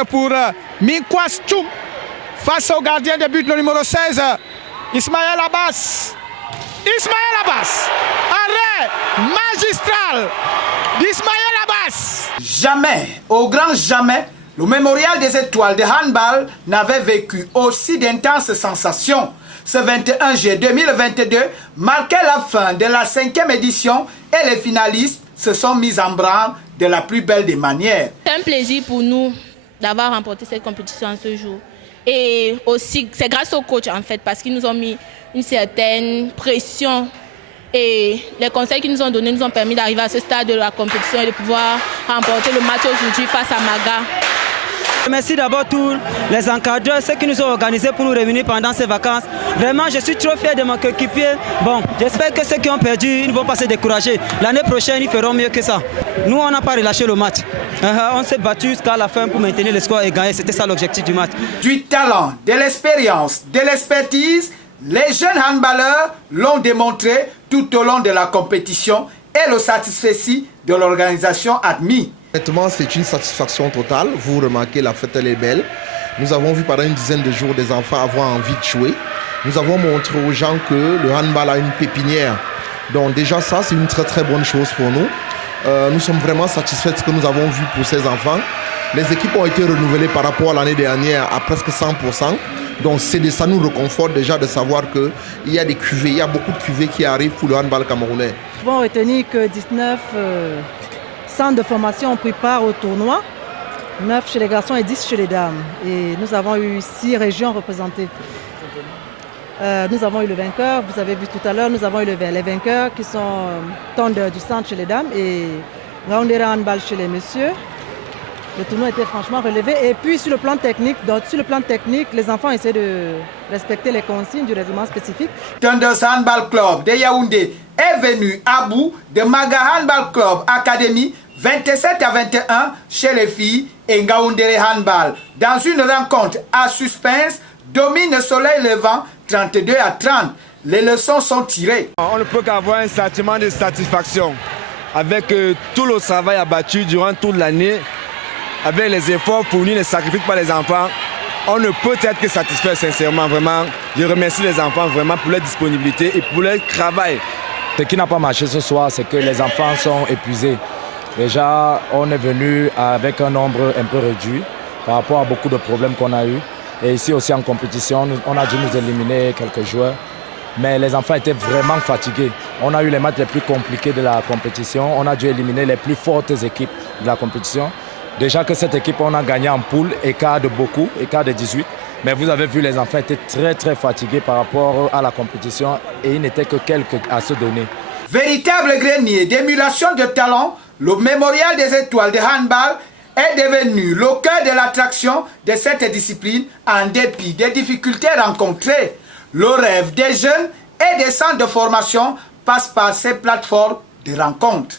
Pour Minkwas Tchoum face au gardien de but, le numéro 16, Ismaël Abbas. Ismaël Abbas, arrêt magistral d'Ismaël Abbas. Jamais, au grand jamais, le Mémorial des Étoiles de handball n'avait vécu aussi d'intenses sensations. Ce 21 juillet 2022 marquait la fin de la 5e édition et les finalistes se sont mis en branle de la plus belle des manières. C'est un plaisir pour nous d'avoir remporté cette compétition ce jour. Et aussi, c'est grâce au coach en fait, parce qu'ils nous ont mis une certaine pression. Et les conseils qu'ils nous ont donnés nous ont permis d'arriver à ce stade de la compétition et de pouvoir remporter le match aujourd'hui face à Maga. Merci d'abord tous les encadreurs, ceux qui nous ont organisés pour nous réunir pendant ces vacances. Vraiment, je suis trop fier de mon coéquipier. Bon, j'espère que ceux qui ont perdu, ils ne vont pas se décourager. L'année prochaine, ils feront mieux que ça. Nous, on n'a pas relâché le match. On s'est battu jusqu'à la fin pour maintenir le score et gagner. C'était ça l'objectif du match. Du talent, de l'expérience, de l'expertise, les jeunes handballeurs l'ont démontré tout au long de la compétition et le satisfait de l'organisation admis. Honnêtement, c'est une satisfaction totale. Vous remarquez, la fête elle est belle. Nous avons vu pendant une dizaine de jours des enfants avoir envie de jouer. Nous avons montré aux gens que le handball a une pépinière. Donc déjà ça, c'est une très très bonne chose pour nous. Nous sommes vraiment satisfaits de ce que nous avons vu pour ces enfants. Les équipes ont été renouvelées par rapport à l'année dernière à presque 100%. Donc ça nous réconforte déjà de savoir qu'il y a des cuvées, il y a beaucoup de cuvées qui arrivent pour le handball camerounais. Nous avons retenu que 19 centres de formation ont pris part au tournoi, 9 chez les garçons et 10 chez les dames. Et nous avons eu 6 régions représentées. Nous avons eu le vainqueur, vous avez vu tout à l'heure, nous avons eu les vainqueurs qui sont Thunder du centre chez les dames et Gaoundéré handball chez les messieurs. Le tournoi était franchement relevé. Et puis sur le plan technique, les enfants essaient de respecter les consignes du règlement spécifique. Thunders Handball Club de Yaoundé est venu à bout de Maga Handball Club Academy 27 à 21 chez les filles et Gaoundéré Handball. Dans une rencontre à suspense, domine Soleil Levant 32 à 30. Les leçons sont tirées. On ne peut qu'avoir un sentiment de satisfaction avec tout le travail abattu durant toute l'année. Avec les efforts fournis, les sacrifices par les enfants, on ne peut être que satisfait sincèrement, vraiment. Je remercie les enfants vraiment pour leur disponibilité et pour leur travail. Ce qui n'a pas marché ce soir, c'est que les enfants sont épuisés. Déjà, on est venu avec un nombre un peu réduit par rapport à beaucoup de problèmes qu'on a eus. Et ici aussi en compétition, on a dû nous éliminer quelques joueurs. Mais les enfants étaient vraiment fatigués. On a eu les matchs les plus compliqués de la compétition. On a dû éliminer les plus fortes équipes de la compétition. Déjà que cette équipe, on a gagné en poule, écart de beaucoup, écart de 18. Mais vous avez vu, les enfants étaient très très fatigués par rapport à la compétition et il n'était que quelques à se donner. Véritable grenier d'émulation de talent, le Mémorial des Étoiles de handball est devenu le cœur de l'attraction de cette discipline en dépit des difficultés rencontrées. Le rêve des jeunes et des centres de formation passe par ces plateformes de rencontres.